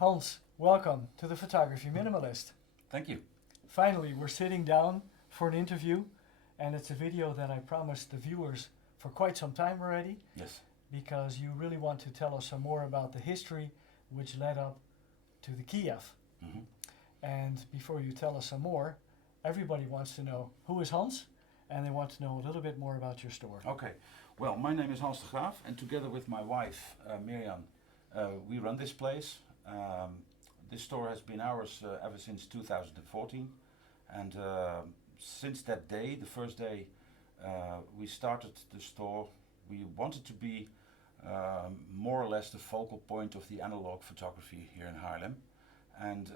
Hans, welcome to the Photography Minimalist. Thank you. Finally, we're sitting down for an interview, and it's a video that I promised the viewers for quite some time already. Yes. Because you really want to tell us some more about the history which led up to the Kiev. Mm-hmm. And before you tell us some more, everybody wants to know who is Hans, and they want to know a little bit more about your store. Okay. Well, my name is Hans De Graaf, and together with my wife, Mirjam, we run this place. This store has been ours ever since 2014. And since that day, the first day we started the store, we wanted to be more or less the focal point of the analog photography here in Haarlem. And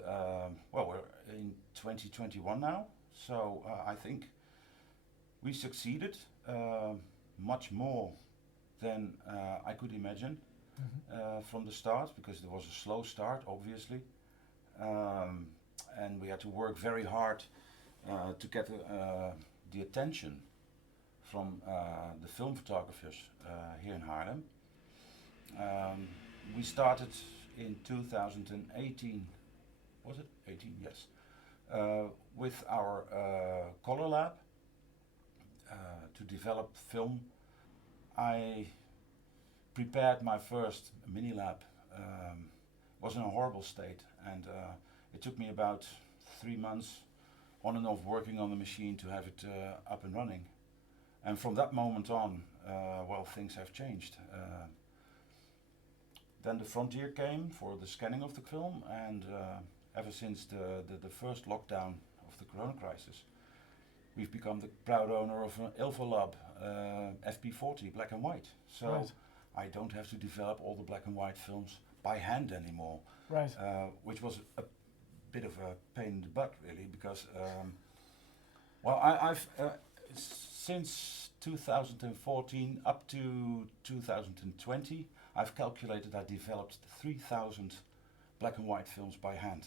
well, we're in 2021 now, so I think we succeeded much more than I could imagine from the start, because there was a slow start, obviously. And we had to work very hard to get the attention from the film photographers here in Haarlem. We started in 2018, was it? 18, yes. With our color lab to develop film. I prepared my first mini lab. Was in a horrible state, and it took me about 3 months on and off working on the machine to have it up and running. And from that moment on, well, things have changed. Then the frontier came for the scanning of the film, and ever since the first lockdown of the corona crisis, we've become the proud owner of an Ilfolab FP40 black and white. So right. I don't have to develop all the black and white films by hand anymore, Right. which was a bit of a pain in the butt, really, because well, I've since 2014 up to 2020, I've calculated I developed 3,000 black and white films by hand.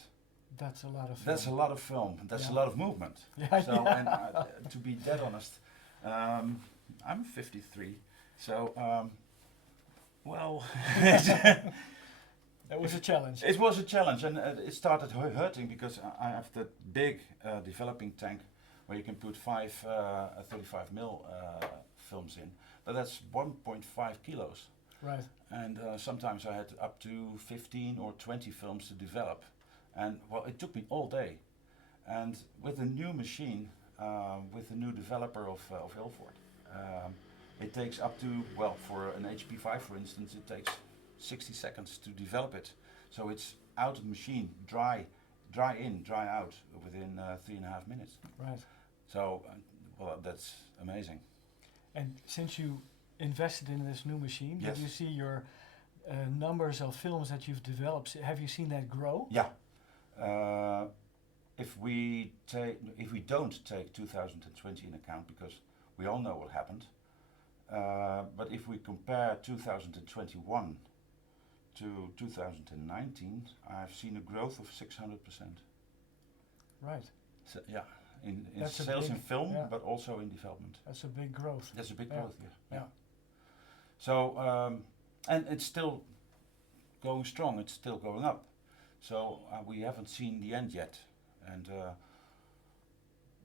That's a lot of film. That's a lot of film. That's Yeah. a lot of movement. Yeah, So, yeah. and to be dead honest, I'm 53. So, well, That was a challenge. it was a challenge, and it started hurting because I have that big developing tank where you can put 35mm films in, but that's 1.5 kilos. Right. And sometimes I had up to 15 or 20 films to develop. And well, it took me all day. And with a new machine, with the new developer of Ilford, it takes up to, well, for an HP5 for instance, it takes 60 seconds to develop it. So it's out of the machine, dry in, dry out within 3.5 minutes. Right. So, well, that's amazing. And since you invested in this new machine, Yes. did you see your numbers of films that you've developed? Have you seen that grow? Yeah. If we don't take 2020 in account, because we all know what happened, but if we compare 2021 to 2019, I've seen a growth of 600%. Right. So, yeah, in That's a sales big- in film, yeah. but also in development. That's a big growth. That's a big Yeah. growth, yeah. Yeah. So, and it's still going strong. It's still going up. So we haven't seen the end yet, and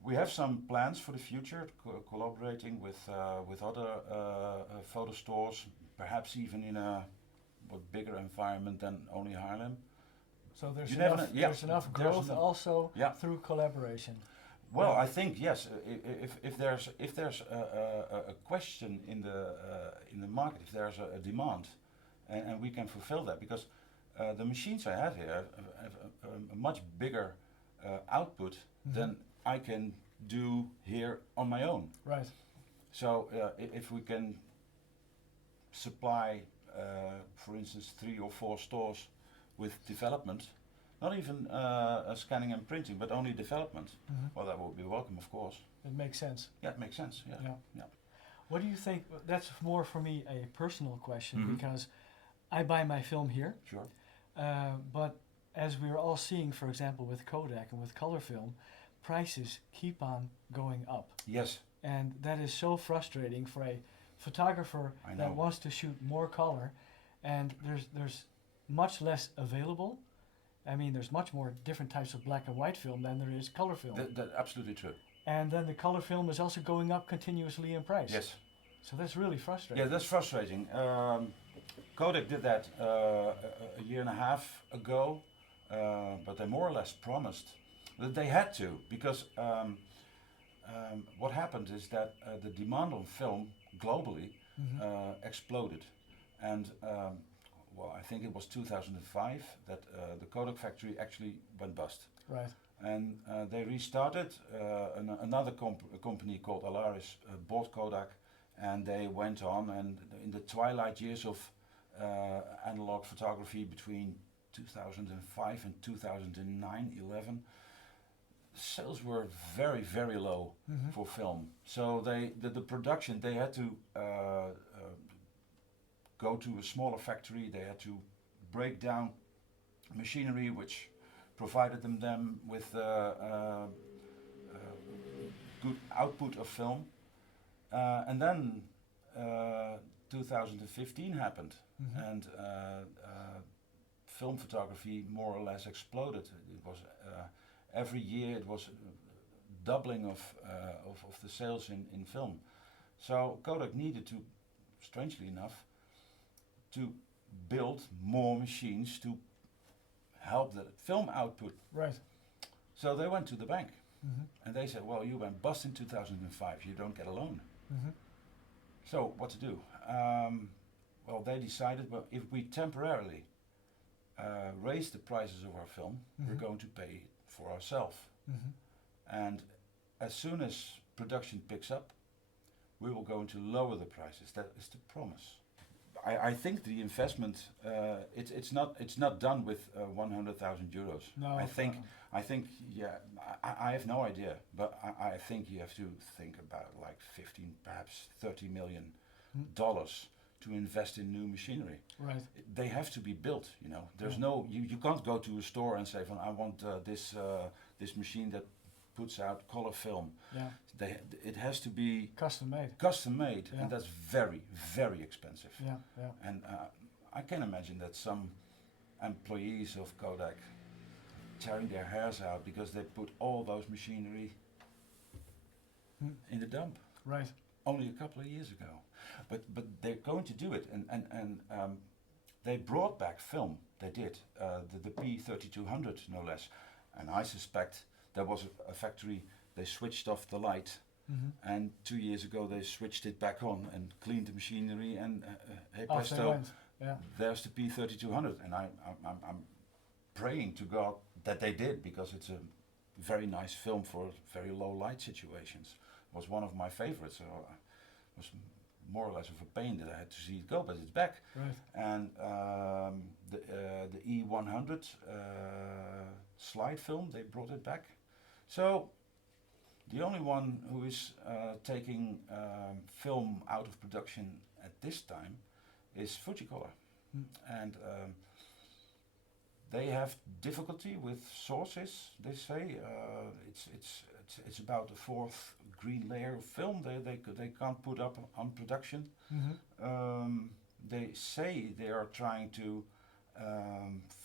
we have some plans for the future, collaborating with other photo stores, perhaps even in a bigger environment than only Haarlem. So there's You never enough, know, yeah, there's enough there's growth enough. also Yeah. through collaboration. Well, Yeah. I think yes. If there's a question in the market, if there's a demand, and we can fulfill that, because the machines I have here have a much bigger output than I can do here on my own. Right. So if we can supply, for instance, 3 or 4 stores with development, not even scanning and printing, but only development, well, that would be welcome, of course. It makes sense. Yeah, it makes sense. Yeah. Yeah. Yeah. What do you think? That's more for me a personal question Mhm. because I buy my film here, Sure. but as we're all seeing, for example, with Kodak and with color film, prices keep on going up. Yes. And that is so frustrating for a photographer I that know. wants to shoot more color, and there's much less available, I mean, there's much more different types of black and white film than there is color film. That's absolutely true. And then the color film is also going up continuously in price. Yes. So that's really frustrating. Yeah, that's frustrating. Kodak did that a year and a half ago, but they more or less promised that they had to, because what happened is that the demand on film globally exploded. And well, I think it was 2005 that the Kodak factory actually went bust. Right. And they restarted. Another company called Alaris bought Kodak, and they went on. And in the twilight years of analog photography between 2005 and 2009, 11, sales were very, very low for film. So the production, they had to go to a smaller factory. They had to break down machinery which provided them with good output of film. And then 2015 happened, and film photography more or less exploded. It was every year it was doubling of the sales in film. So Kodak needed to, strangely enough, to build more machines to help the film output. Right. So they went to the bank and they said, well, you went bust in 2005, you don't get a loan. So what to do? Well, they decided, well, if we temporarily raise the prices of our film, we're going to pay for ourselves. And as soon as production picks up, we will going to lower the prices. That is the promise. I think the investment it's not done with 100,000 euros. No. I think yeah, I have no idea, but I think you have to think about like 15, perhaps 30 million dollars to invest in new machinery. Right. They have to be built. You know, there's no you can't go to a store and say, I want this machine that puts out color film. Yeah. It has to be Custom made. custom made, Yeah. and that's very, very expensive. Yeah. Yeah. And I can imagine that some employees of Kodak tearing their hairs out because they put all those machinery in the dump Right. only a couple of years ago. But they're going to do it, and they brought back film. They did the P3200 no less, and I suspect there was a factory. They switched off the light, and 2 years ago they switched it back on and cleaned the machinery, and hey Off they presto, went. Yeah. there's the P3200. And I'm praying to God that they did, because it's a very nice film for very low light situations. It was one of my favorites, so it was more or less of a pain that I had to see it go, but it's back. Right. And the E100 slide film, they brought it back. So the only one who is taking film out of production at this time is Fujicolor. And they have difficulty with sources. They say it's about the fourth green layer of film they can't put up on production. They say they are trying to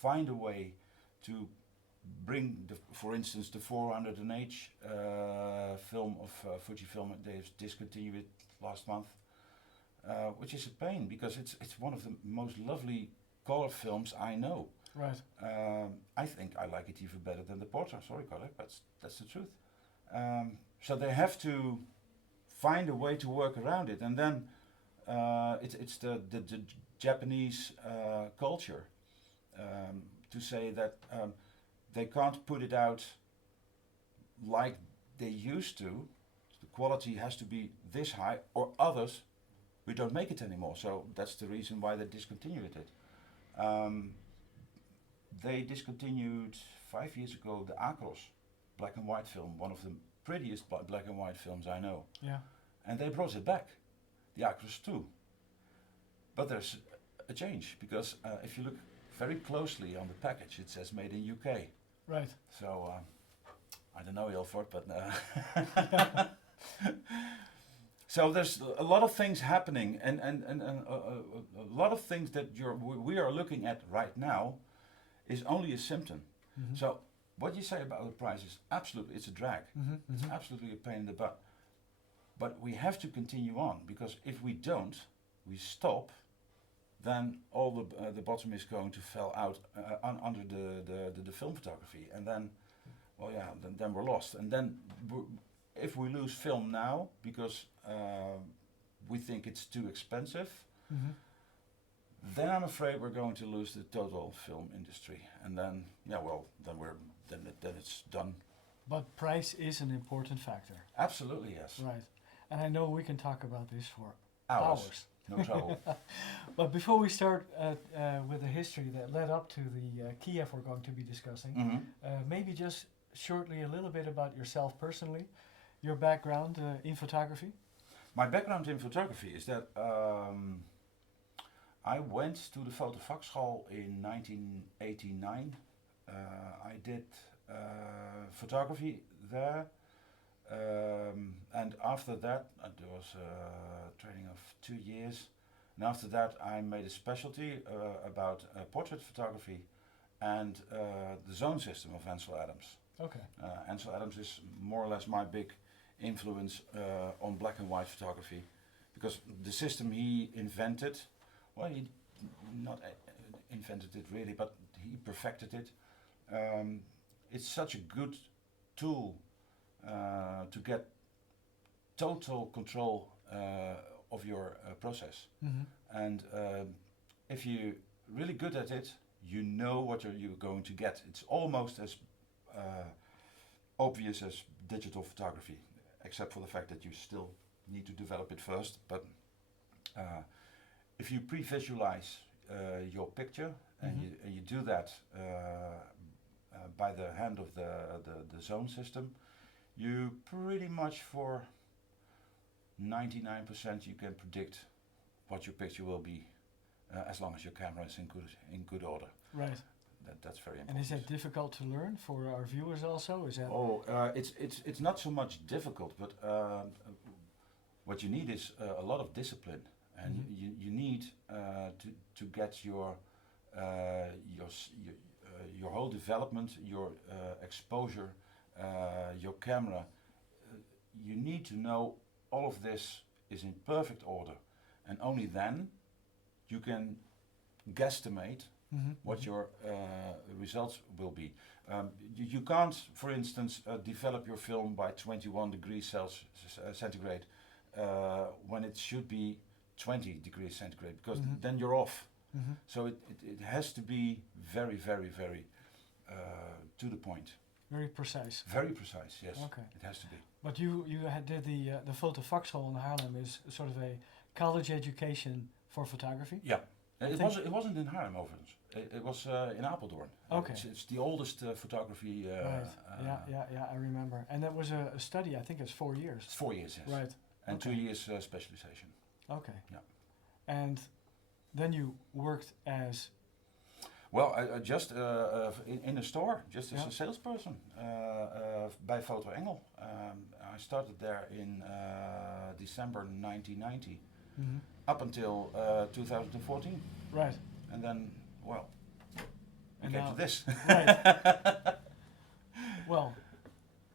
find a way to bring, for instance, the 400H film of Fujifilm. They've discontinued it last month, which is a pain, because it's one of the most lovely color films I know. Right. I think I like it even better than the Portra. Sorry, Kodak, but that's the truth. So they have to find a way to work around it, and then it's the Japanese culture to say that they can't put it out like they used to. The quality has to be this high, or others, we don't make it anymore. So that's the reason why they discontinued it. They discontinued 5 years ago the Acros black and white film, one of the prettiest black and white films I know. Yeah. And they brought it back, the Acros II. But there's a change, because if you look very closely on the package, it says made in UK. Right. So I don't know, Ilford, but so there's a lot of things happening, and a lot of things that we are looking at right now is only a symptom. Mm-hmm. So what you say about the price is absolutely, it's a drag. Mm-hmm. It's Mm-hmm. absolutely a pain in the butt. But we have to continue on, because if we don't, we stop, then all the bottom is going to fall out under the film photography, and then, well, yeah, then we're lost. And then if we lose film now because we think it's too expensive, Mm-hmm. then I'm afraid we're going to lose the total film industry. And then, yeah, well, then it's done. But price is an important factor. Absolutely, yes. Right. And I know we can talk about this for Hours. hours. No trouble. But before we start with the history that led up to the Kiev we're going to be discussing, maybe just shortly a little bit about yourself personally, your background in photography. My background in photography is that I went to the Fotovakhuis in 1989. I did photography there. And after that, there was a training of 2 years. And after that, I made a specialty about portrait photography and the zone system of Ansel Adams. Okay. Ansel Adams is more or less my big influence on black and white photography, because the system he invented, well, he not invented it really, but he perfected it. It's such a good tool to get total control of your process. Mm-hmm. And if you're really good at it, you know what you're going to get. It's almost as obvious as digital photography, except for the fact that you still need to develop it first. But if you pre-visualize your picture, Mm-hmm. and you do that by the hand of the zone system, you pretty much for 99% you can predict what your picture will be, as long as your camera is in good order. Right. That's very important. And is that difficult to learn for our viewers also? Is that? Oh, it's not so much difficult, but what you need is a lot of discipline, and Mm-hmm. you need to get your whole development, your exposure, your camera. You need to know all of this is in perfect order, and only then you can guesstimate Mm-hmm. what your results will be. You can't, for instance, develop your film by 21 degrees centigrade when it should be 20 degrees centigrade, because Mm-hmm. then you're off. Mm-hmm. So it has to be very, very, very to the point. Very precise. Very precise, yes. Okay. It has to be. But you did the Fotovakhuis in Haarlem is sort of a college education for photography. Yeah. It think- wasn't in Haarlem, overigens. It was in Apeldoorn. Okay. It's the oldest photography. Right. Yeah, I remember. And that was a study. I think it's 4 years. It's 4 years, yes. Right. And Okay. 2 years specialization. Okay. Yeah. And then you worked as. Well, I just in a store, just as Yeah. a salesperson by Foto Engel. I started there in December 1990, Mm-hmm. up until 2014, Right. and then, well, we And came now- to this. Right. Well,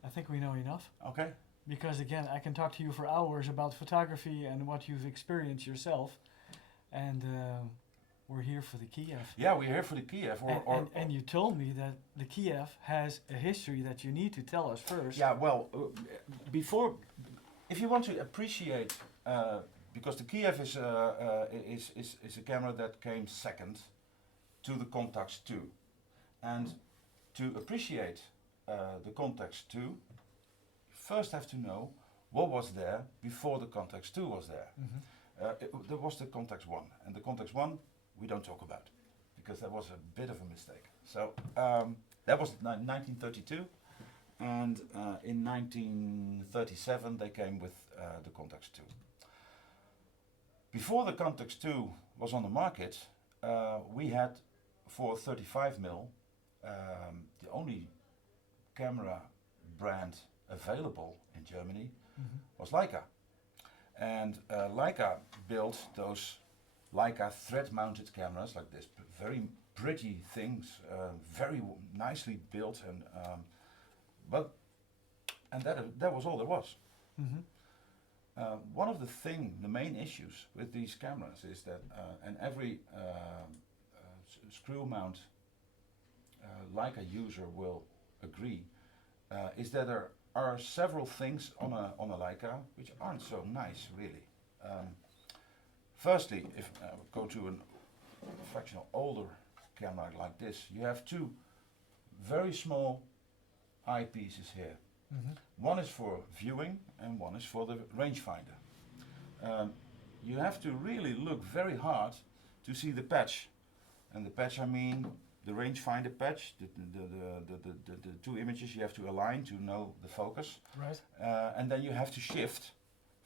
I think we know enough. Okay. Because again, I can talk to you for hours about photography and what you've experienced yourself, and we're here for the Kiev. Yeah, we're here for the Kiev. And you told me that the Kiev has a history that you need to tell us first. Yeah, well, before, if you want to appreciate, because the Kiev is a camera that came second to the Contax II, and to appreciate the Contax II, first have to know what was there before the Contax II was there. Mm-hmm. There was the Contax I, and the Contax I we don't talk about, because that was a bit of a mistake. So that was 1932, and in 1937 they came with the Contax II. Before the Contax II was on the market, we had for 35mm the only camera brand available in Germany Mm-hmm. was Leica. And Leica built those Leica thread-mounted cameras like this, very pretty things, very nicely built, and that was all there was. Mm-hmm. One of the main issues with these cameras is that, and every screw mount Leica user will agree, is that there are several things on a Leica which aren't so nice, really. Firstly, if go to a fractional older camera like this, you have two very small eyepieces here. Mm-hmm. One is for viewing and one is for the rangefinder. You have to really look very hard to see the patch. And the patch, I mean the rangefinder patch, the two images you have to align to know the focus. Right. And then you have to shift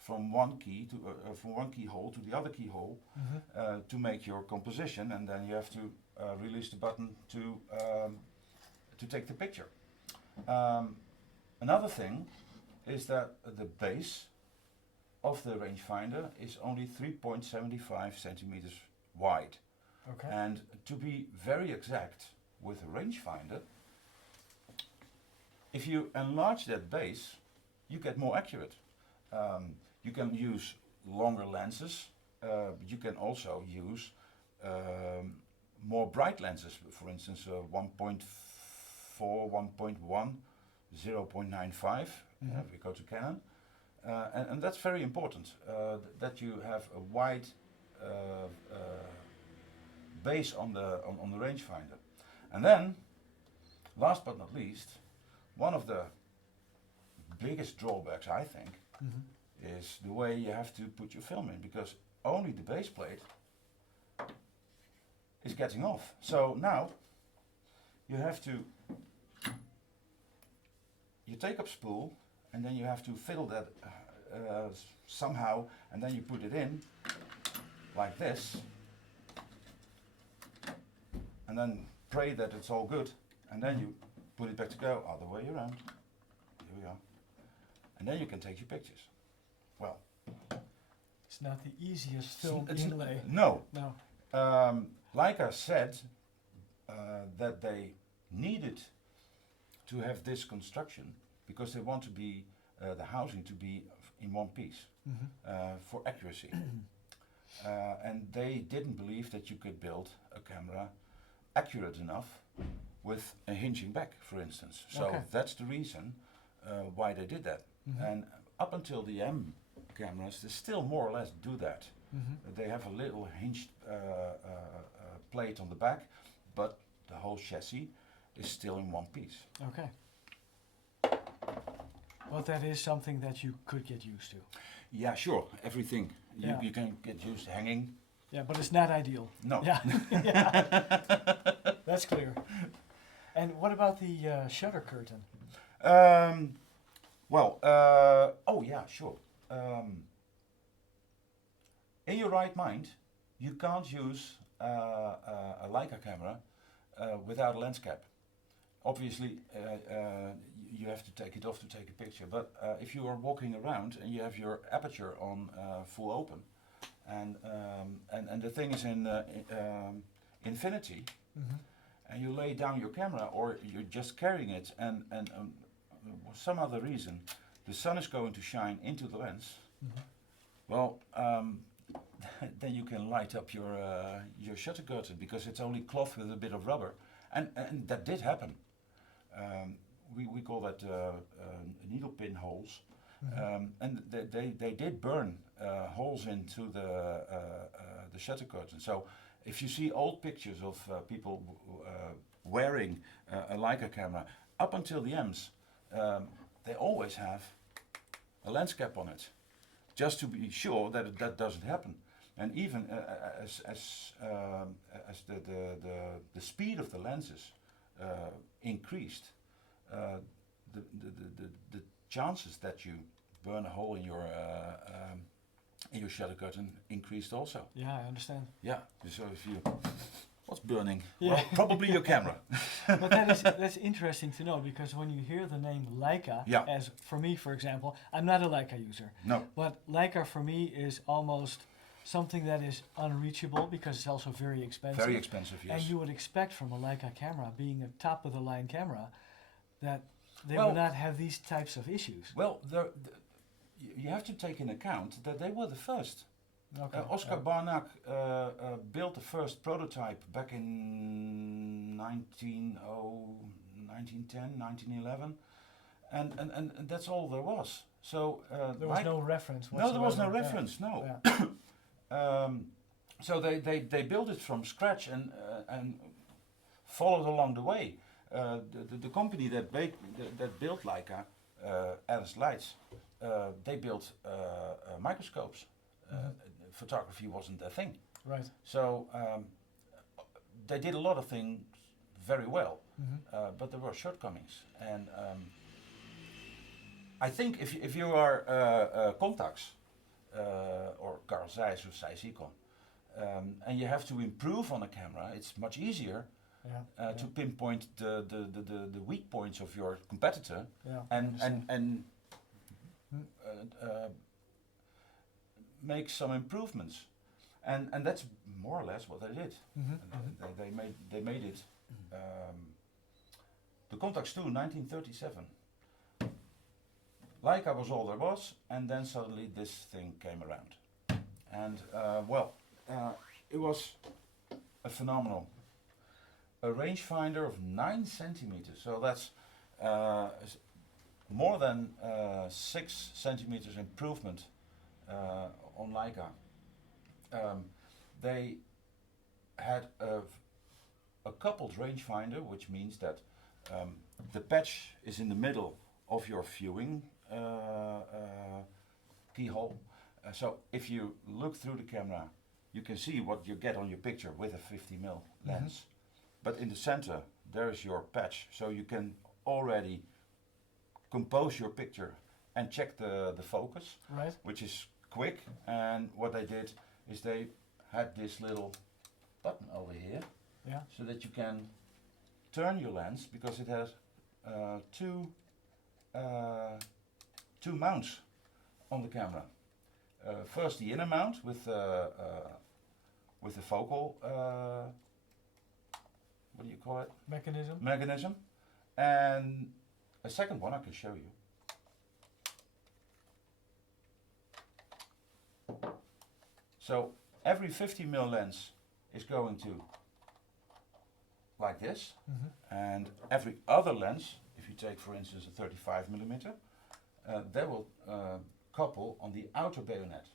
from one key to from one keyhole to the other keyhole Mm-hmm. to make your composition, and then you have to release the button to take the picture. Another thing is that the base of the rangefinder is only 3.75 centimeters wide. Okay. And to be very exact with a rangefinder, if you enlarge that base, you get more accurate. You can use longer lenses, but you can also use more bright lenses, for instance 1.4, 1.1, 0.95 if we go to Canon. And that's very important, that you have a wide base on the rangefinder. And then, last but not least, one of the biggest drawbacks, I think, Mm-hmm. is the way you have to put your film in, because only the base plate is getting off. So now you have to, you take up spool and then you have to fiddle that somehow, and then you put it in like this, and then pray that it's all good, and then you put it back to go, other way around. Here we are. And then you can take your pictures. Well, It's not the easiest film it's inlay. no. No. Leica said that they needed to have this construction because they want to be the housing to be in one piece Mm-hmm. for accuracy. And they didn't believe that you could build a camera accurate enough with a hinging back, for instance. So Okay. that's the reason why they did that. Mm-hmm. And up until the M cameras, they still more or less do that. Mm-hmm. They have a little hinged plate on the back, but the whole chassis is still in one piece. Okay. But that is something that you could get used to. Yeah, sure, everything. Yeah. You can get used to hanging. Yeah, but it's not ideal. No. Yeah. Yeah. That's clear. And what about the shutter curtain? Oh yeah, sure. In your right mind, you can't use a Leica camera without a lens cap. Obviously, you have to take it off to take a picture. But if you are walking around and you have your aperture on full open, and the thing is in infinity, Mm-hmm. and you lay down your camera or you're just carrying it, and for some other reason, the sun is going to shine into the lens. Mm-hmm. Well, then you can light up your shutter curtain because it's only cloth with a bit of rubber, and that did happen. We call that needle pin holes, Mm-hmm. and they did burn holes into the shutter curtain. So if you see old pictures of people wearing a Leica camera, up until the M's, they always have a lens cap on it, just to be sure that that doesn't happen. And even as the speed of the lenses increased, the chances that you burn a hole in your shutter curtain increased also. Yeah, I understand. Yeah. So if you, what's burning? Yeah. Well, probably your camera. But that's interesting to know, because when you hear the name Leica, Yeah. as for me, for example, I'm not a Leica user, No. but Leica for me is almost something that is unreachable because it's also very expensive. Very expensive, yes. And you would expect from a Leica camera, being a top-of-the-line camera, that they Well, would not have these types of issues. Well, you have to take in account that they were the first. Okay. Oscar Barnack built the first prototype back in 1910, 1911, and that's all there was. So there was no reference No, whatsoever. there was no reference. No. Yeah. So they built it from scratch and followed along the way. The company that built Leica, Alice Lights, they built microscopes. Photography wasn't a thing. Right. So they did a lot of things very well, but there were shortcomings. And I think if you are Contax or Carl Zeiss or Zeiss Nikon, and you have to improve on a camera, it's much easier to pinpoint the weak points of your competitor and make some improvements, and that's more or less what they did. They made it. The Contax II, 1937. Leica was all there was, and then suddenly this thing came around, and it was a phenomenal. A rangefinder of 9 centimeters, so that's more than 6 centimeters improvement on Leica. They had a coupled rangefinder, which means that the patch is in the middle of your viewing keyhole. So if you look through the camera, you can see what you get on your picture with a 50mm lens. But in the center, there is your patch, so you can already compose your picture and check the focus, which is quick. And what they did is they had this little button over here, so that you can turn your lens, because it has two mounts on the camera. First, the inner mount with the focal. What do you call it? Mechanism. And a second one I can show you. So every 50mm lens is going to like this, and every other lens, if you take for instance a 35mm, they will couple on the outer bayonet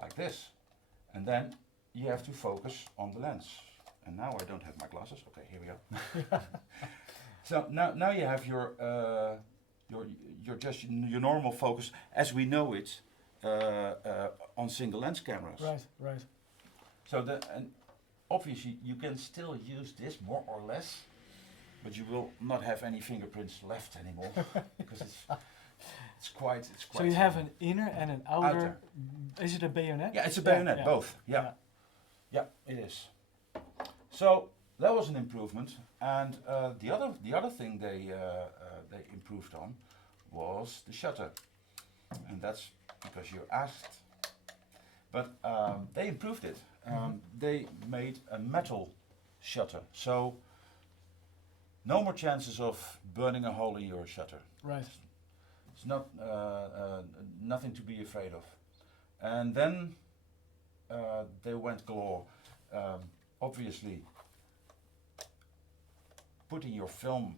like this, and then you have to focus on the lens. And now I don't have my glasses. Okay, here we go. So now you have your normal focus as we know it on single lens cameras. Right. So and obviously you can still use this more or less, but you will not have any fingerprints left anymore because it's quite. So you have an inner and an outer. Is it a bayonet? Yeah, it's a bayonet, both. Yeah, it is. So that was an improvement, and the other thing they improved on was the shutter, and that's because you asked. But they improved it. They made a metal shutter, so no more chances of burning a hole in your shutter. Right. It's not nothing to be afraid of. And then they went galore. Obviously, putting your film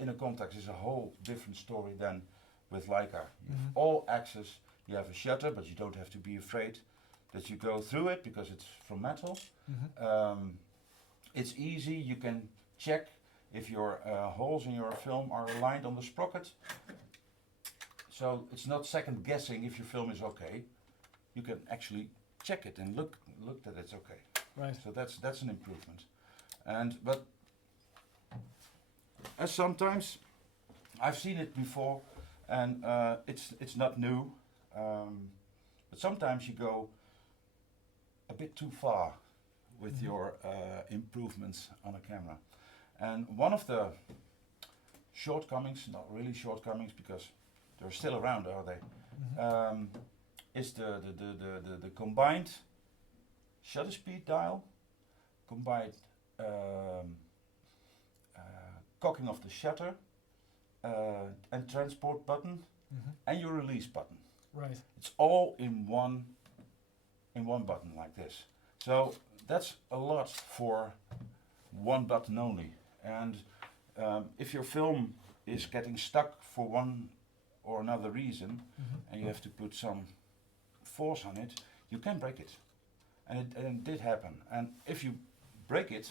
in a Contax is a whole different story than with Leica. You have all access, you have a shutter, but you don't have to be afraid that you go through it because it's from metal. It's easy, you can check if your holes in your film are aligned on the sprocket. So it's not second guessing if your film is okay. You can actually check it and look that it's okay. Right. So that's an improvement. But as sometimes I've seen it before, and it's not new. But sometimes you go a bit too far with your improvements on a camera. And one of the shortcomings, not really shortcomings, because they're still around, are they? Is the combined shutter speed dial, combined cocking of the shutter, and transport button, and your release button. Right. It's all in one button like this. So that's a lot for one button only. And if your film is getting stuck for one or another reason, and you have to put some force on it, you can break it. And it did happen. And if you break it,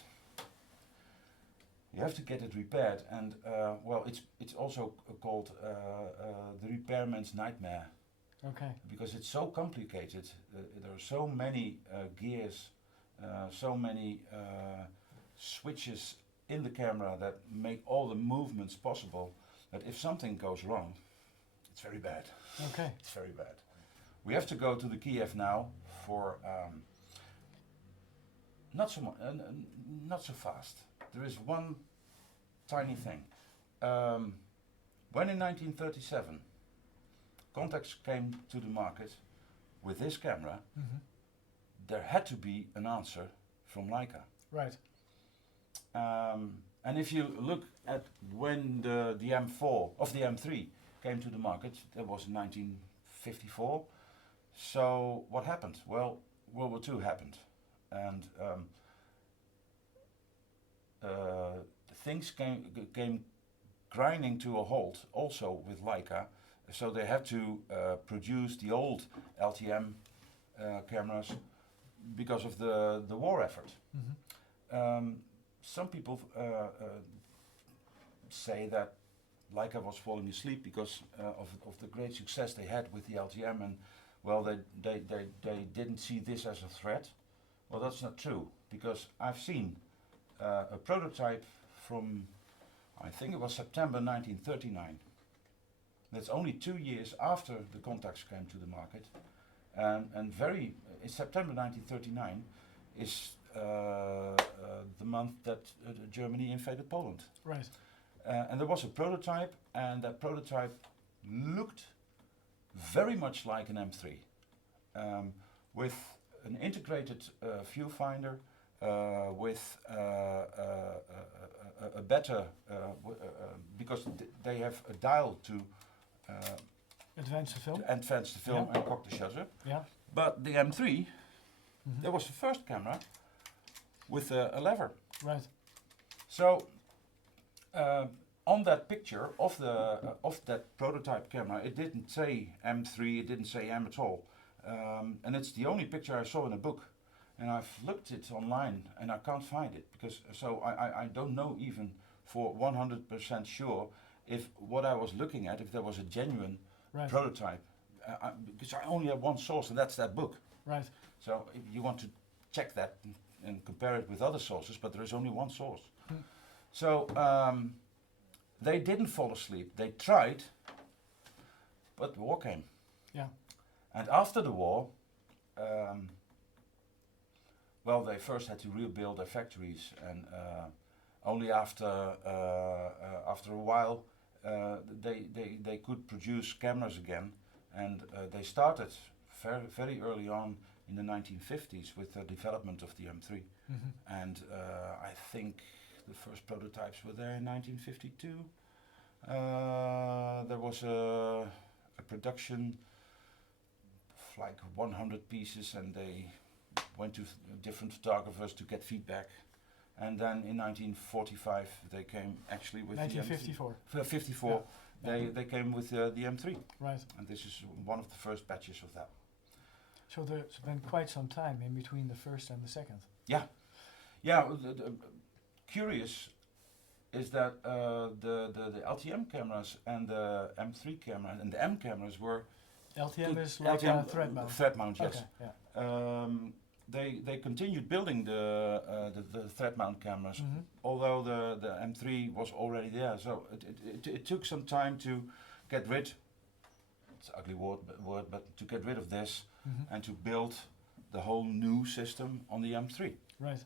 you have to get it repaired. And well, it's also called the repairman's nightmare. Okay. Because it's so complicated. There are so many gears, so many switches in the camera that make all the movements possible, that if something goes wrong, it's very bad. Okay. It's very bad. We have to go to the Kiev now for not so fast. There is one tiny thing. When in 1937 Contax came to the market with this camera, there had to be an answer from Leica. Right. And if you look at when the M4 of the M3 came to the market, that was in 1954. So what happened? Well, World War II happened, and things came grinding to a halt also with Leica. So they had to produce the old LTM cameras because of the war effort. Some people say that Leica was falling asleep because of the great success they had with the LTM, and well, they didn't see this as a threat. Well, that's not true, because I've seen a prototype from, I think it was September 1939. That's only 2 years after the Contax came to the market, and in September 1939 is the month that Germany invaded Poland. Right. And there was a prototype, and that prototype looked very much like an M3, with an integrated viewfinder, with a better, because they have a dial to advance the film. Advance the film and cock the shutter. Yeah. But the M3, that was the first camera with a lever. Right. So on that picture of that prototype camera, it didn't say M3, it didn't say M at all, and it's the only picture I saw in a book, and I've looked it online and I can't find it, because so I don't know even for 100% sure if what I was looking at, if there was a genuine prototype, because I only have one source, and that's that book. Right. So if you want to check that and compare it with other sources, but there is only one source. So they didn't fall asleep. They tried, but the war came. Yeah. And after the war, well, they first had to rebuild their factories, and only after a while they could produce cameras again, and they started very early on in the 1950s with the development of the M3, and I think the first prototypes were there in 1952. There was a production of like 100 pieces, and they went to different photographers to get feedback. And then in 1945 they came actually with 1954. The M3. 54. Yeah. They came with the M3. Right. And this is one of the first batches of that. So there's been quite some time in between the first and the second. Yeah. Yeah. The curious is that the LTM cameras and the M3 camera and the M cameras were LTM is like a thread mount. Thread mount, yes. Okay, yeah. They continued building the thread mount cameras, although the M3 was already there. So it took some time to get rid. It's an ugly word, but to get rid of this and to build the whole new system on the M3. Right.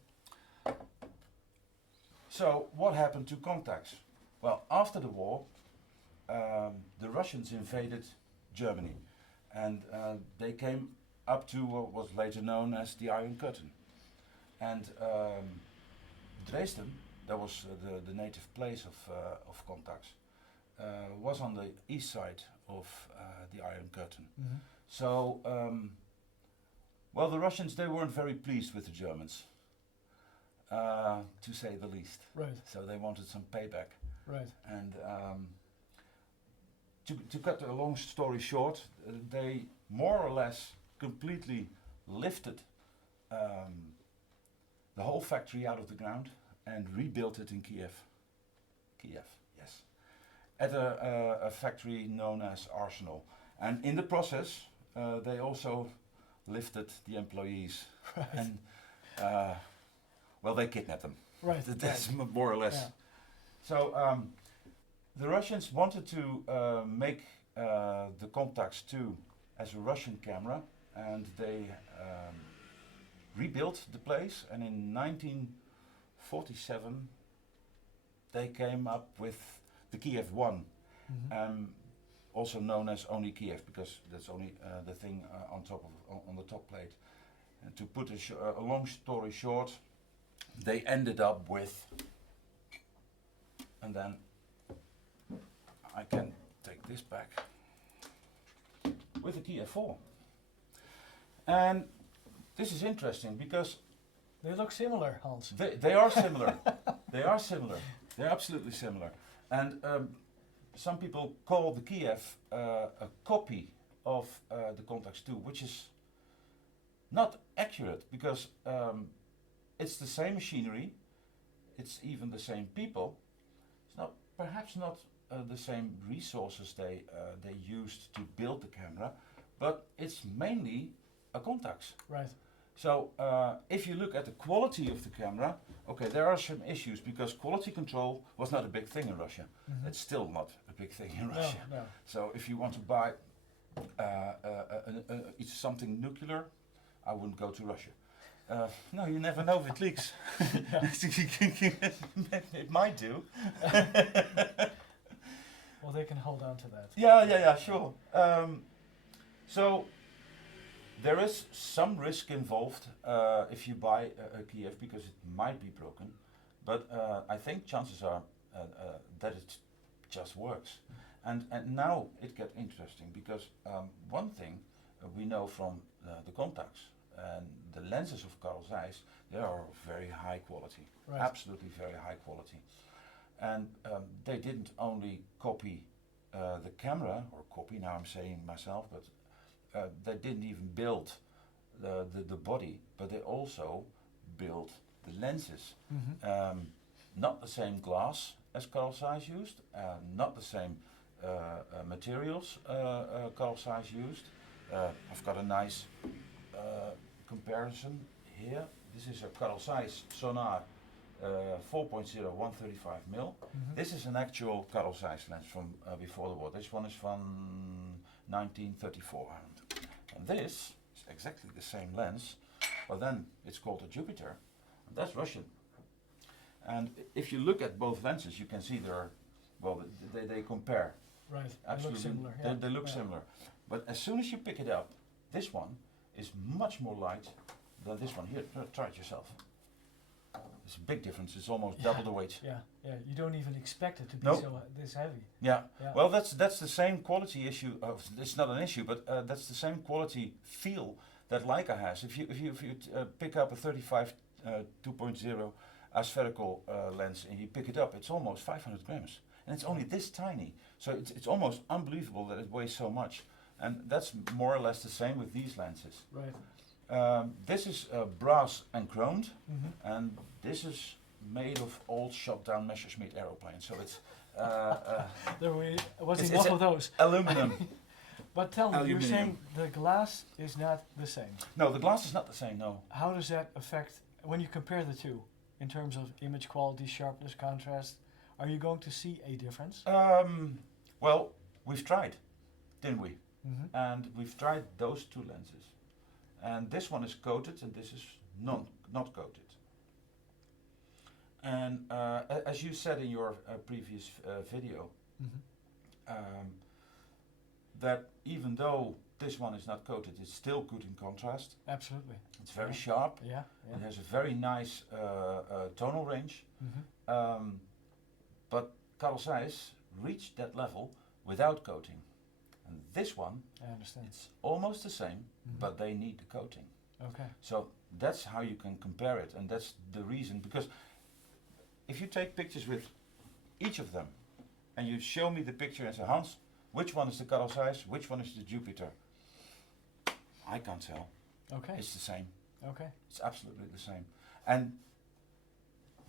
So what happened to Contax? Well, after the war, the Russians invaded Germany, and they came up to what was later known as the Iron Curtain. And Dresden, that was the native place of Contax, was on the east side of the Iron Curtain. Mm-hmm. So, well, the Russians, they weren't very pleased with the Germans, to say the least. Right. So they wanted some payback. Right. And to cut a long story short, they more or less completely lifted the whole factory out of the ground and rebuilt it in Kiev. Kiev, yes. At a factory known as Arsenal. And in the process, they also lifted the employees. Right. And, well, they kidnapped them. Right. That's more or less. Yeah. So the Russians wanted to make the Contax II as a Russian camera, and they rebuilt the place, and in 1947 they came up with the Kiev I, Mm-hmm. also known as only Kiev, because that's only the thing on top of on the top plate. And to put a long story short, they ended up with, and then I can take this back, with the Kiev 4. And this is interesting because They look similar, Hans. they are similar. They are similar. They're absolutely similar. And some people call the Kiev a copy of the Contax II, which is not accurate because it's the same machinery, it's even the same people. It's not, perhaps not the same resources they used to build the camera, but it's mainly a Contax. Right. So if you look at the quality of the camera, okay, there are some issues because quality control was not a big thing in Russia. Mm-hmm. It's still not a big thing in No, Russia. no. So if you want to buy it's something nuclear, I wouldn't go to Russia. No, you never know if it leaks. It might do. Well, they can hold on to that. Yeah, sure. So there is some risk involved if you buy a Kiev because it might be broken, but I think chances are that it just works. And now it gets interesting because one thing we know from the Contax and the lenses of Carl Zeiss, they are very high quality, Right. absolutely very high quality. And they didn't only copy the camera, or copy, now I'm saying myself, but they didn't even build the body, but they also built the lenses. Mm-hmm. Not the same glass as Carl Zeiss used, not the same materials Carl Zeiss used. I've got a nice comparison here. This is a Carl Zeiss Sonar 4.0 135mm. Mm-hmm. This is an actual Carl Zeiss lens from before the war. This one is from 1934. And this is exactly the same lens, but then it's called a Jupiter, and that's Russian. And if you look at both lenses, you can see they compare. Right. They look Absolutely, similar. they look similar. But as soon as you pick it up, this one is much more light than this one. Here, try it yourself. It's a big difference. It's almost double the weight. Yeah. You don't even expect it to be No. so this heavy. Yeah. Yeah. Well, that's the same quality issue. It's not an issue, but that's the same quality feel that Leica has. If you pick up a 35 2.0 aspherical lens and you pick it up, it's almost 500 grams, and it's only this tiny. So it's almost unbelievable that it weighs so much. And that's more or less the same with these lenses. Right. This is brass and chromed, Mm-hmm. and this is made of old shot down Messerschmitt aeroplanes. So it's There was It's enough of those. aluminum. But tell me, you're Aluminium. saying the glass is not the same. No, the glass is not the same. No. How does that affect when you compare the two in terms of image quality, sharpness, contrast? Are you going to see a difference? Well, we've tried, didn't we? Mm-hmm. And we've tried those two lenses, and this one is coated, and this is not coated. And as you said in your previous video, Mm-hmm. that even though this one is not coated, it's still good in contrast. Absolutely. It's very sharp. Yeah. It has a very nice tonal range. But Carl Zeiss reached that level without coating. And this one, I understand. it's almost the same, but they need the coating. Okay. So that's how you can compare it, and that's the reason. Because if you take pictures with each of them, and you show me the picture and say, Hans, which one is the Carl Zeiss, which one is the Jupiter? I can't tell. Okay. It's the same. Okay. It's absolutely the same. And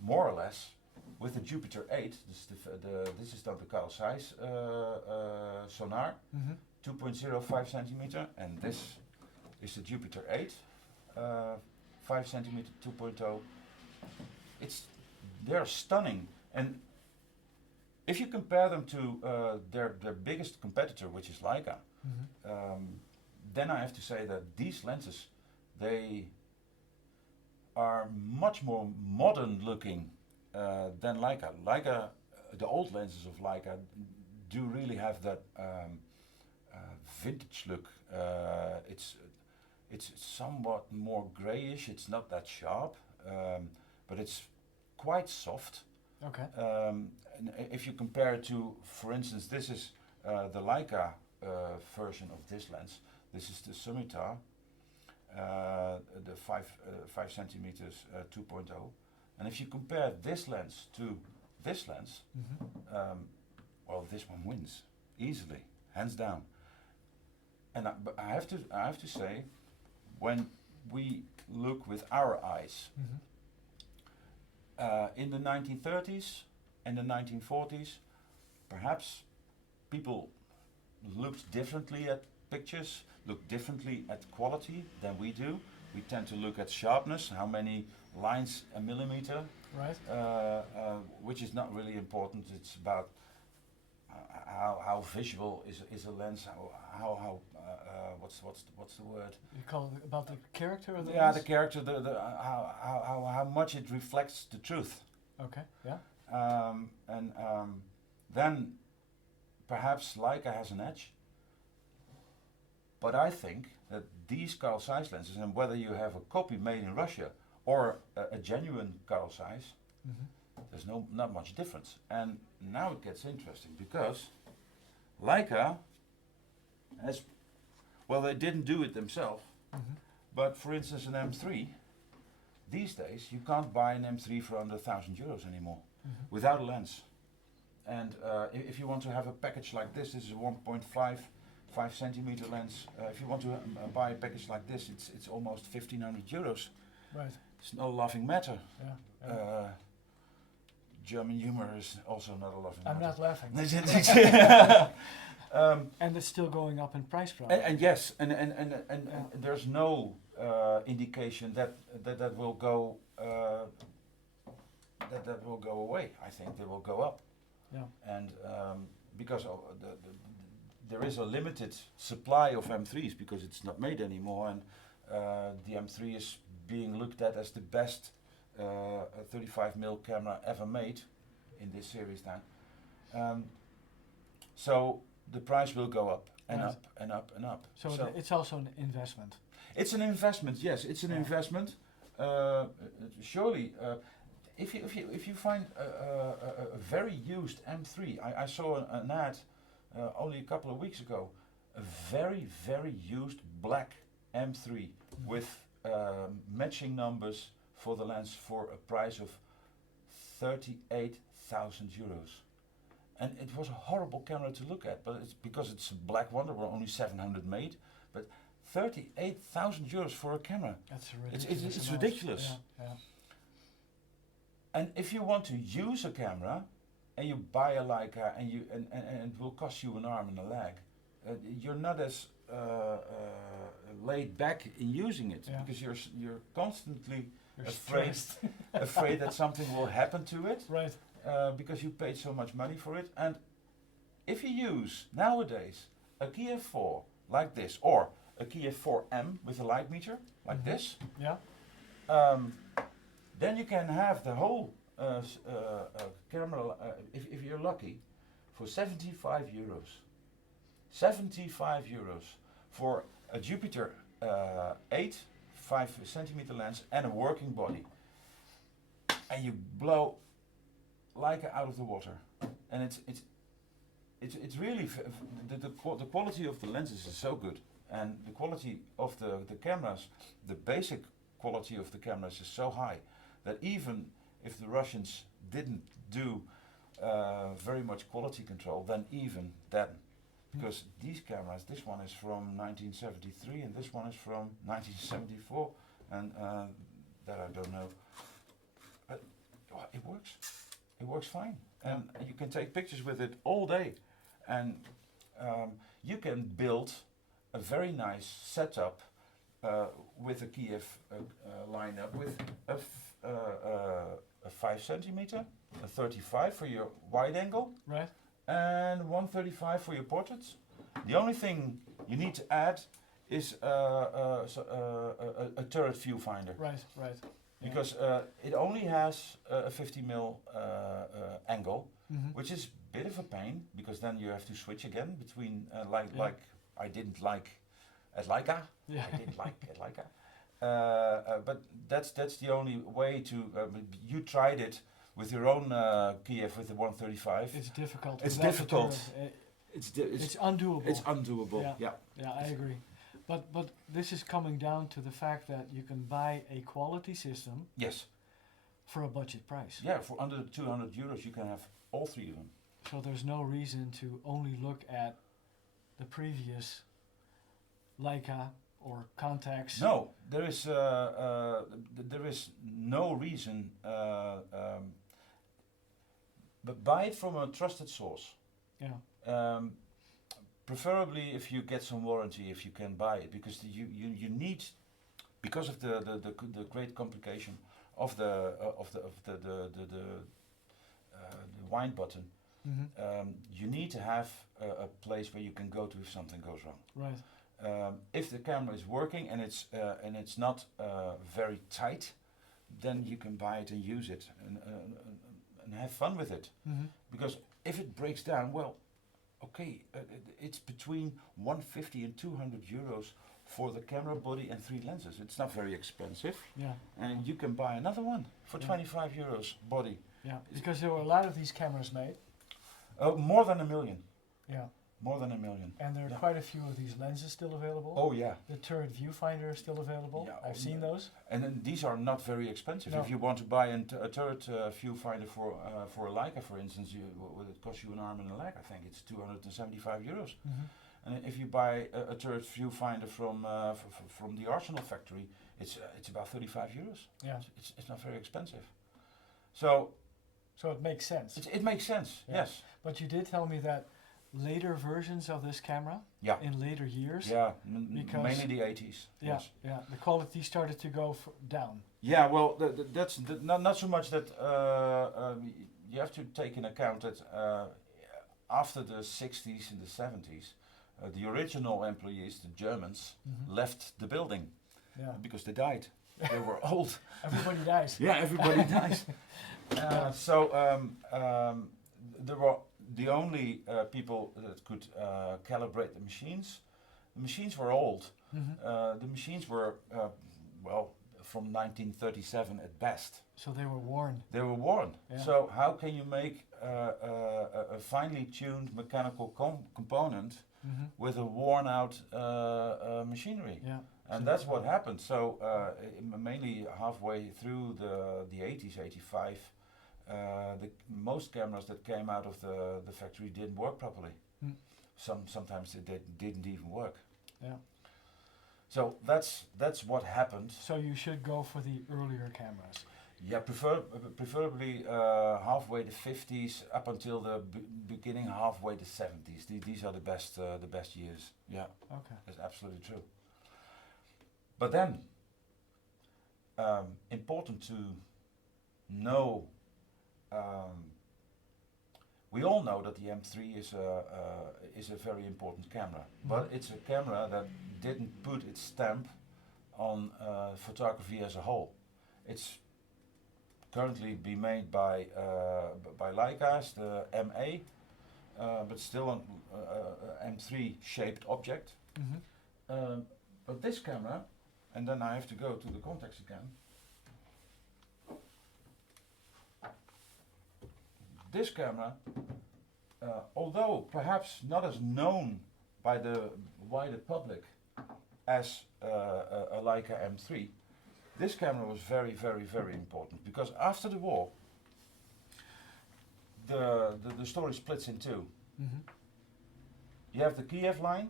more or less, with the Jupiter 8, this is not the Carl Zeiss sonar, 2.05 centimeter, and this is the Jupiter 8, 5 centimeter, 2.0. They're stunning, and if you compare them to their biggest competitor, which is Leica, then I have to say that these lenses, they are much more modern looking than Leica. Leica, the old lenses of Leica do really have that vintage look. It's somewhat more grayish. It's not that sharp, but it's quite soft. Okay. And if you compare it to, for instance, this is the Leica version of this lens. This is the Summita, the 5 centimeters 2.0. And if you compare this lens to this lens, well, this one wins easily, hands down. And but I have to say, when we look with our eyes, in the 1930s and the 1940s, perhaps people looked differently at pictures, looked differently at quality than we do. We tend to look at sharpness, how many lines a millimeter, Right. which is not really important. It's about how visual is a lens, how what's the word? You call it about the character of the Yeah, lens? the character, how much it reflects the truth. Okay. Yeah. Then perhaps Leica has an edge. But I think that these Carl Zeiss lenses, and whether you have a copy made in Russia or a genuine Carl Zeiss, there's not much difference. And now it gets interesting because Leica has, well, they didn't do it themselves, but for instance an M3, these days you can't buy an M3 for under €1,000 anymore without a lens. And if you want to have a package like this is a 1.5 centimeter lens. If you want to buy a package like this, it's almost €1,500. Right. It's no laughing matter. Yeah. German humor is also not a laughing I'm matter. not laughing. And it's still going up in price, probably. And yes, and there's no indication that will go that will go away. I think they will go up. Yeah. And because of there is a limited supply of M3s because it's not made anymore, and the M3 is being looked at as the best 35mm camera ever made in this series then. So the price will go up and Right. up and up and up. So it's also an investment. It's an investment, yes. It's an investment. Surely, if you find a very used M3, I saw an ad only a couple of weeks ago, a very used black M3 with matching numbers for the lens for a price of €38,000. And it was a horrible camera to look at, but it's because it's a black one. There were only 700 made, but €38,000 for a camera. That's ridiculous. It's ridiculous. Yeah, yeah. And if you want to use a camera, and you buy a Leica, and it will cost you an arm and a leg, you're not as laid back in using it because you're constantly afraid that something will happen to it. Right. Because you paid so much money for it. And if you use nowadays a Kiev 4 like this, or a Kiev 4M with a light meter like this, then you can have the whole camera, if you're lucky, for €75. 75 euros for a Jupiter 8 5 centimeter lens and a working body, and you blow Leica out of the water, and it's really the quality of the lenses is so good, and the quality of the cameras, the basic quality of the cameras is so high that even if the Russians didn't do very much quality control, then even then, because these cameras, this one is from 1973 and this one is from 1974, and that I don't know, but it works. It works fine, and you can take pictures with it all day, and you can build a very nice setup with a Kiev lineup with a 5 centimeter, a 35 for your wide angle, Right. and 135 for your portraits. The only thing you need to add is a turret viewfinder, Right. Right. because it only has a 50mm angle, which is a bit of a pain, because then you have to switch again between like I didn't like at Leica. Yeah. I didn't like at Leica. But that's the only way to. You tried it with your own Kiev with the 135. It's difficult. It's without the difficult. turret. It's Undoable. It's undoable. Yeah. Yeah. Yeah, I agree. But this is coming down to the fact that you can buy a quality system Yes. for a budget price. Yeah. For under 200 euros, you can have all three of them. So there's no reason to only look at the previous Leica or Contax. No, there is no reason. But buy it from a trusted source. Yeah. Preferably if you get some warranty, if you can buy it, because you need, because of the great complication of the wind button. You need to have a place where you can go to if something goes wrong. Right. If the camera is working and it's not very tight, then you can buy it and use it and have fun with it. Because if it breaks down, well, okay, it's between 150 and 200 euros for the camera body and 3 lenses. It's not very expensive, Yeah. and you can buy another one for 25 euros body. Yeah. Because there were a lot of these cameras made. More than 1 million. Yeah. More than 1 million. And there are quite a few of these lenses still available. Oh yeah. The turret viewfinder is still available. Yeah, I've seen those. And then these are not very expensive. No. If you want to buy a turret viewfinder for a Leica, for instance, it costs you an arm and a leg. I think it's 275 euros. And if you buy a turret viewfinder from the Arsenal factory, it's about 35 euros. Yeah. It's not very expensive. So it makes sense. it makes sense. Yeah. Yes. But you did tell me that later versions of this camera, Yeah. in later years, Yeah. Because- Mainly the 80s. yeah, Yes. yeah, the quality started to go down. Yeah, well, that's not so much that you have to take in account that after the 60s and the 70s, the original employees, the Germans, left the building Yeah, because they died. They were old. everybody dies. Yeah, everybody dies. So there were the only people that could calibrate the machines. The machines were old. The machines were, from 1937 at best. So they were worn. They were worn. Yeah. So how can you make a finely tuned mechanical component with a worn out machinery? Yeah. And So that's what happened. So mainly halfway through the 80s, 85, most cameras that came out of the factory didn't work properly. Sometimes they didn't even work. Yeah. So that's what happened. So you should go for the earlier cameras. Yeah, preferably halfway the 50s up until the beginning halfway the 70s. These are the best years. Yeah, Okay. that's absolutely true. But then, important to know. We all know that the M3 is a very important camera, but it's a camera that didn't put its stamp on photography as a whole. It's currently being made by Leica's, the MA, but still an M3 shaped object. But this camera, and then I have to go to the Contax again. This camera, although perhaps not as known by the wider public as a Leica M3, this camera was very, very, very important, because after the war, the story splits in two. You have the Kiev line,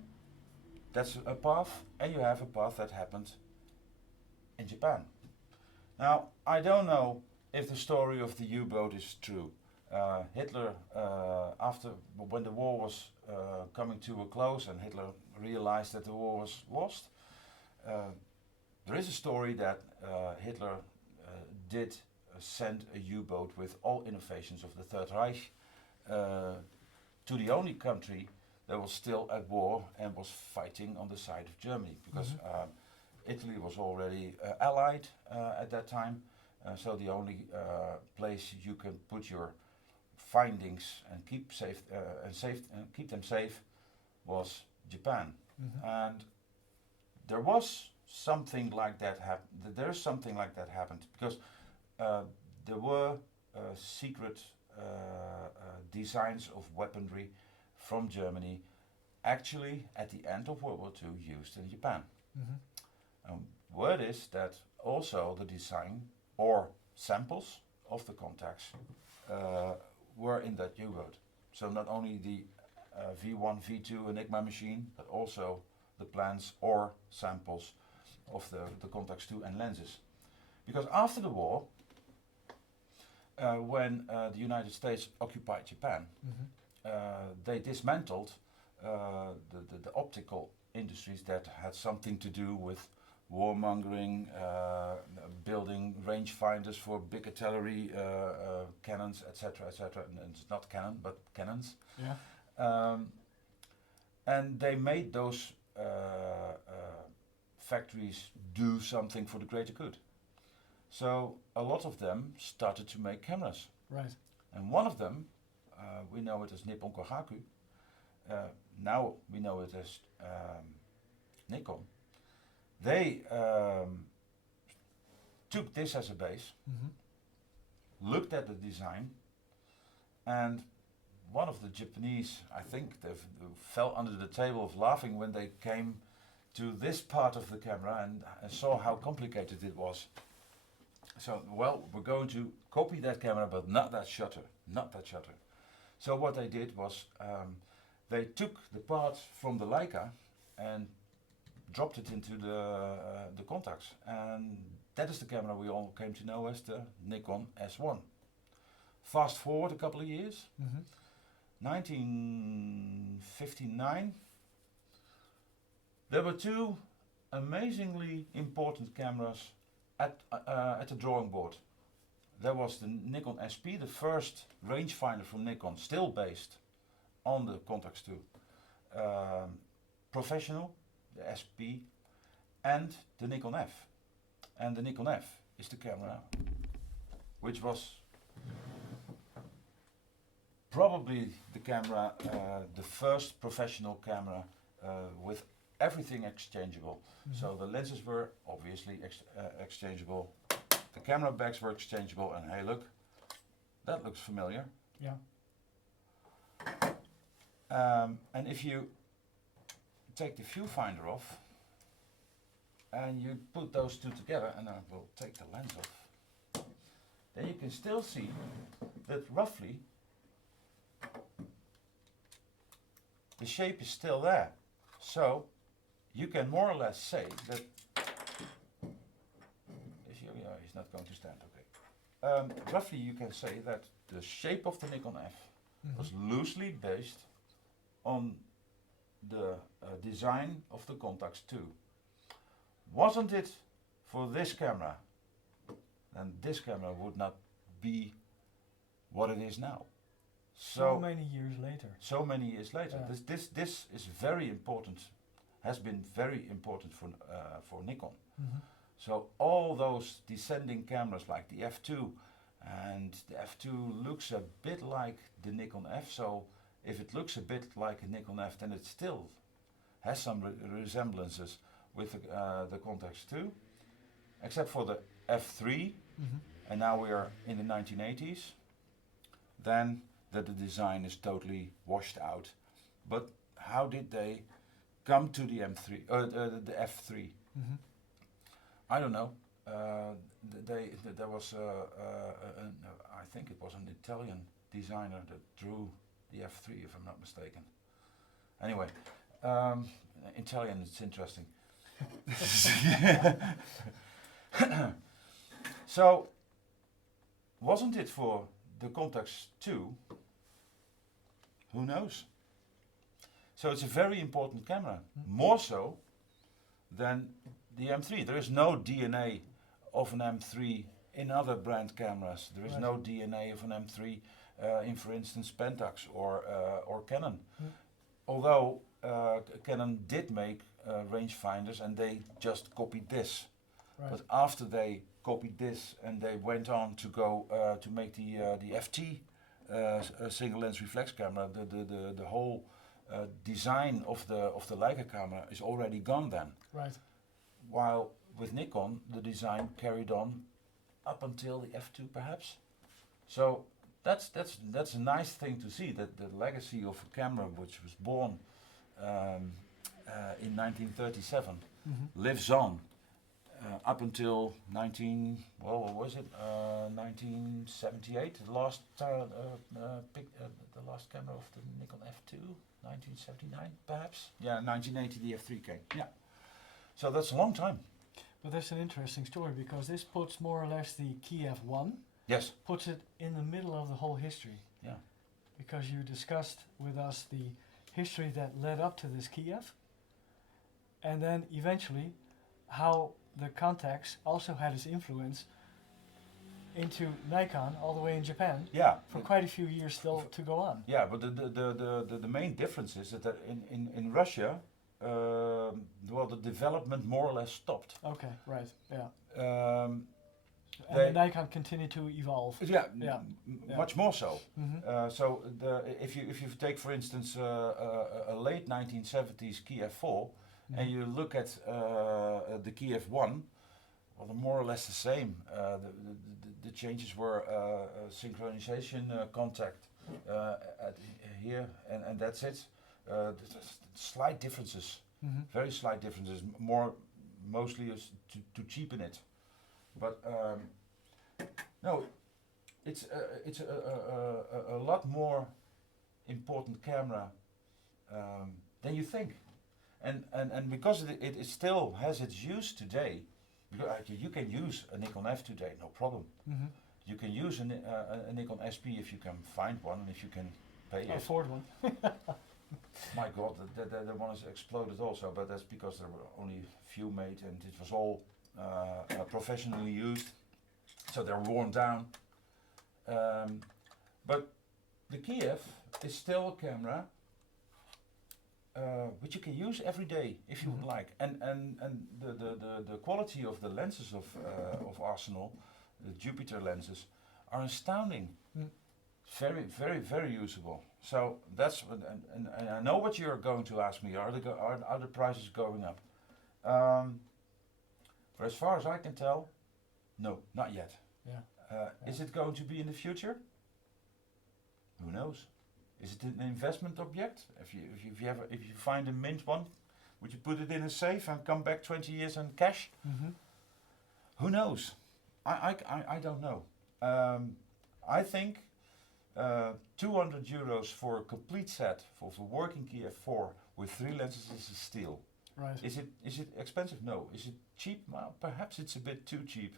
that's a path, and you have a path that happened in Japan. Now, I don't know if the story of the U-boat is true. Hitler, when the war was coming to a close and Hitler realized that the war was lost, there is a story that Hitler did send a U-boat with all innovations of the Third Reich to the only country that was still at war and was fighting on the side of Germany, because Italy was already allied at that time, so the only place you can put your findings and keep keep them safe was Japan. And there was something like that happened. There is something like that happened, because there were secret designs of weaponry from Germany, actually at the end of World War II, used in Japan. Word is that also the design or samples of the Contax were in that U-boat. So not only the V1, V2 Enigma machine, but also the plans or samples of the Contax II and lenses. Because after the war, when the United States occupied Japan, they dismantled the optical industries that had something to do with warmongering, building rangefinders for big artillery cannons, etc., etc. And it's not cannon, but cannons. Yeah. And they made those factories do something for the greater good. So a lot of them started to make cameras. Right. And one of them, we know it as Nippon Kohaku. Now we know it as Nikon. They took this as a base, looked at the design, and one of the Japanese, I think, they fell under the table of laughing when they came to this part of the camera and saw how complicated it was. So, well, we're going to copy that camera, but not that shutter, not that shutter. So what they did was they took the parts from the Leica and dropped it into the Contax, and that is the camera we all came to know as the Nikon S1. Fast forward a couple of years, 1959, there were two amazingly important cameras at the drawing board. There was the Nikon SP, the first rangefinder from Nikon, still based on the Contax II. Professional, the SP, and the Nikon F. And the Nikon F is the camera which was probably the camera, the first professional camera with everything exchangeable. So the lenses were obviously exchangeable, the camera bags were exchangeable, and hey look, that looks familiar. Yeah. And if you take the viewfinder off and you put those two together, and I will take the lens off, then you can still see that roughly the shape is still there. So you can more or less say that he's not going to stand, okay. Roughly you can say that the shape of the Nikon F was loosely based on the design of the Contax II. Wasn't it for this camera, then this camera would not be what it is now. So many years later. So many years later. Yeah. This is very important, has been very important for Nikon. So all those descending cameras like the F2, and the F2 looks a bit like the Nikon F, so if it looks a bit like a Nikon F, then it still has some resemblances with the Contax II, except for the F3, and now we are in the 1980s. Then the design is totally washed out. But how did they come to the M3, the F3? I don't know. There was, I think it was an Italian designer that drew the F3, if I'm not mistaken. Anyway, Italian, it's interesting. So, wasn't it for the Contax II? Who knows? So it's a very important camera, more so than the M3. There is no DNA of an M3 in other brand cameras. There is no DNA of an M3 in, for instance, Pentax or Canon. Although Canon did make rangefinders and they just copied this. But after they copied this and they went on to go to make the FT single lens reflex camera, the whole design of the Leica camera is already gone then. While with Nikon, the design carried on up until the F2 perhaps. So that's a nice thing to see, that the legacy of a camera which was born in 1937 lives on up until 1978, the last the last camera of the Nikon F2, 1979 perhaps. Yeah, 1980 the F3 came. Yeah. So that's a long time. But that's an interesting story, because this puts more or less the Kiev 1, yes, puts it in the middle of the whole history. Yeah. Because you discussed with us the history that led up to this Kiev, and then eventually how the Contax also had its influence into Nikon all the way in Japan. Yeah. For quite a few years still to go on. Yeah, but the main difference is that in Russia, well, the development more or less stopped. Okay, right, yeah. And the Nikon continued to evolve. Yeah, yeah. Much more so. So if you take, for instance, a late 1970s Kiev 4, and you look at the Kiev 1, well, they're more or less the same. The changes were synchronization, contact at here, and that's it. Slight differences, very slight differences, mostly to cheapen it. But no, it's a lot more important camera than you think, and because it still has its use today. Because you can use a Nikon F today, no problem. You can use a Nikon SP if you can find one and if you can pay it. Afford one. My God, the one has exploded also, but that's because there were only few made and it was all professionally used, so they're worn down. But the Kiev is still a camera which you can use every day if you would like, and the quality of the lenses of Arsenal, the Jupiter lenses, are astounding. Very, very, very usable. So that's and I know what you're going to ask me. Are the prices going up? But as far as I can tell, no, not yet. Yeah. Is it going to be in the future? Who knows? Is it an investment object? If you find a mint one, would you put it in a safe and come back 20 years and cash? Who knows? I don't know. I think 200 euros for a complete set for working Kiev 4 with 3 lenses is a steal. Right. Is it expensive? No. Is it cheap? Well, perhaps it's a bit too cheap.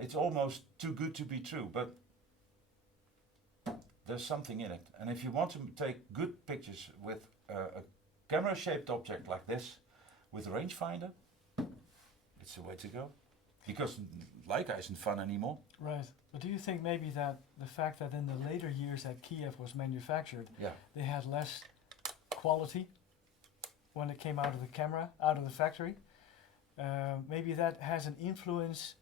It's almost too good to be true, but there's something in it. And if you want to take good pictures with a camera-shaped object like this, with a rangefinder, it's the way to go. Because Leica isn't fun anymore. Right. But do you think maybe that the fact that in the later years that Kiev was manufactured, they had less quality when it came out of the camera, out of the factory, maybe that has an influence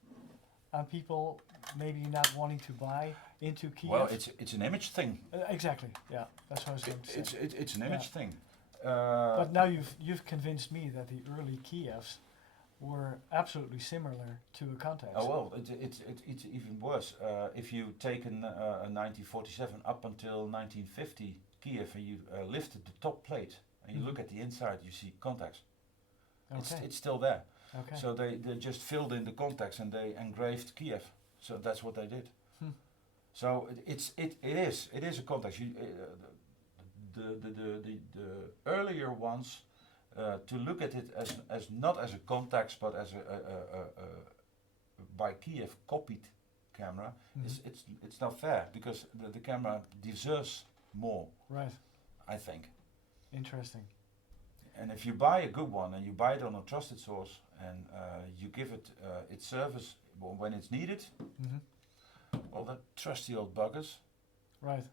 on people maybe not wanting to buy into Kiev? Well, it's an image thing. Exactly. Yeah, that's what I was going to say. It's an image thing. But now you've convinced me that the early Kievs were absolutely similar to a Contax. Oh well, it's even worse. If you take a 1947 up until 1950 Kiev and you lifted the top plate and you look at the inside, you see Contax. Okay. It's still there. Okay. So they just filled in the Contax and they engraved Kiev. So that's what they did. So it is a Contax. The earlier ones to look at it as not as a Contax but as a by Kiev copied camera it's not fair because the camera deserves more. Right. I think. Interesting. And if you buy a good one and you buy it on a trusted source and you give it its service when it's needed, well, the trusty old buggers. Right.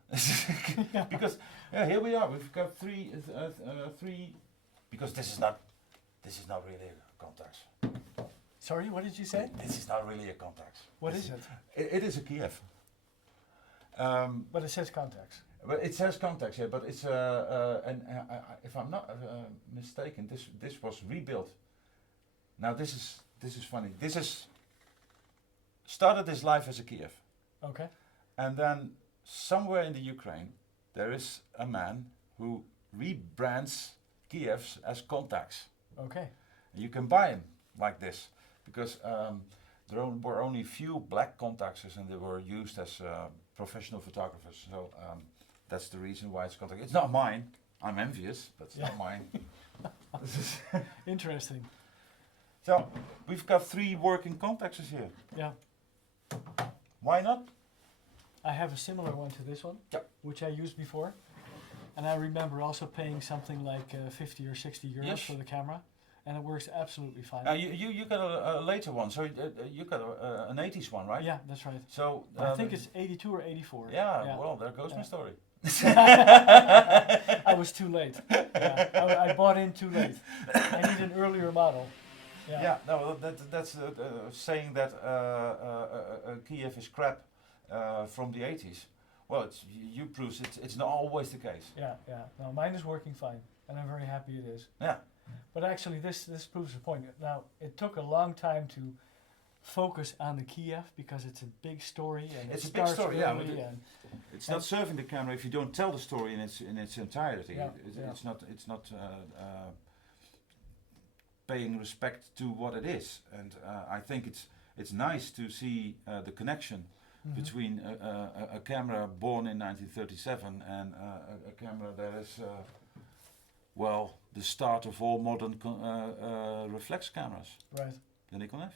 Because here we are. We've got three. Because this is not really a Contax. Sorry, what did you say? This is not really a Contax. What is it? It is a Kiev. But it says Contax. Well, it says Contax, yeah, but it's and if I'm not mistaken, this was rebuilt. Now this is funny. This is started his life as a Kiev. Okay. And then somewhere in the Ukraine, there is a man who rebrands Kievs as Contax. Okay. You can buy them like this because there were only few black Contaxes and they were used as professional photographers. So that's the reason why it's Contax. It's not mine. I'm envious, but it's not mine. Interesting. So we've got 3 working Contaxes here. Yeah. Why not? I have a similar one to this one, which I used before. And I remember also paying something like 50 or 60 euros for the camera. And it works absolutely fine. You got a later one, so you got an 80s one, right? Yeah, that's right. So I think it's 82 or 84. Yeah, well, there goes my story. I was too late. Yeah, I bought in too late. I need an earlier model. Yeah, no, that's saying that Kiev is crap from the 80s. Well, you proves it's not always the case. Yeah. No, mine is working fine, and I'm very happy it is. Yeah. But actually, this proves the point. Now, it took a long time to focus on the Kiev because it's a big story and it's a big story. Yeah, it's not and serving the camera if you don't tell the story in its entirety. It's not paying respect to what it is. And I think it's nice to see the connection between a camera born in 1937 and a camera that is well, the start of all modern reflex cameras. Right. The Nikon F.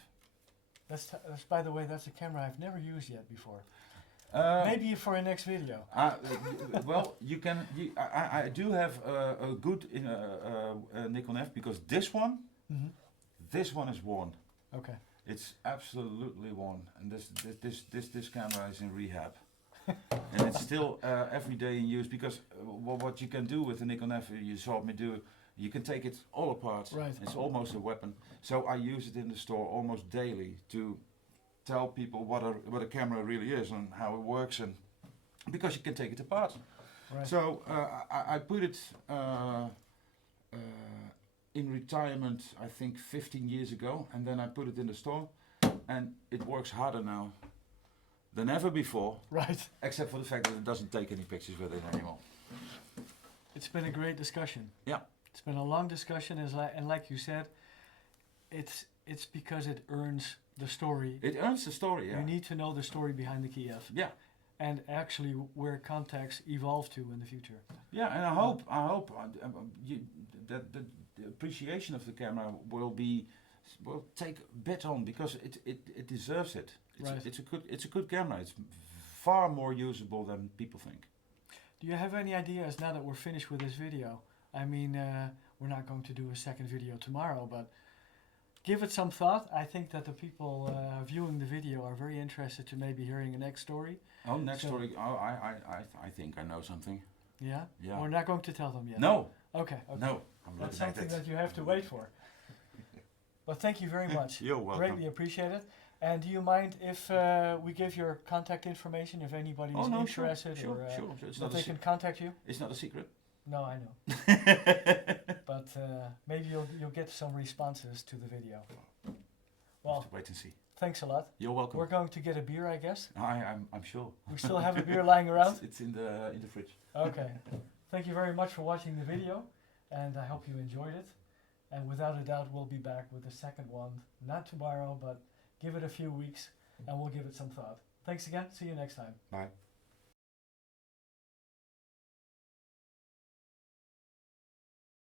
That's by the way, that's a camera I've never used yet before. Maybe for a next video. Well, you can. I do have a good Nikon F because this one is worn. Okay. It's absolutely worn, and this camera is in rehab. And it's still every day in use because what you can do with the Nikon F, you saw me do, you can take it all apart. Right. It's almost a weapon. So I use it in the store almost daily to tell people what a camera really is and how it works, and because you can take it apart. Right. So I put it in retirement, I think 15 years ago, and then I put it in the store, and it works harder now than ever before. Right. Except for the fact that it doesn't take any pictures with it anymore. It's been a great discussion. Yeah. It's been a long discussion, and like you said, it's because it earns the story. It earns the story, yeah. You need to know the story behind the Kiev. Yeah. And actually where Contax evolve to in the future. Yeah, and I hope that the appreciation of the camera will take a bit on because it deserves it. It's a good camera. It's far more usable than people think. Do you have any ideas now that we're finished with this video? I mean, we're not going to do a second video tomorrow, but give it some thought. I think that the people viewing the video are very interested to maybe hearing a next story. Oh, story. Oh, I think I know something. Yeah? Yeah. We're not going to tell them yet. No. Okay. No. That's something that you have to wait for. But thank you very much. You're welcome. Greatly appreciate it. And do you mind if we give your contact information if anybody is interested sure. It's that they can contact you? It's not a secret. No, I know. But maybe you'll get some responses to the video. Well, Have to wait and see. Thanks a lot. You're welcome. We're going to get a beer, I guess. I'm sure. We still have a beer lying around? It's in the fridge. Okay. Thank you very much for watching the video, and I hope you enjoyed it. And without a doubt, we'll be back with the second one, not tomorrow, but give it a few weeks, and we'll give it some thought. Thanks again. See you next time. Bye.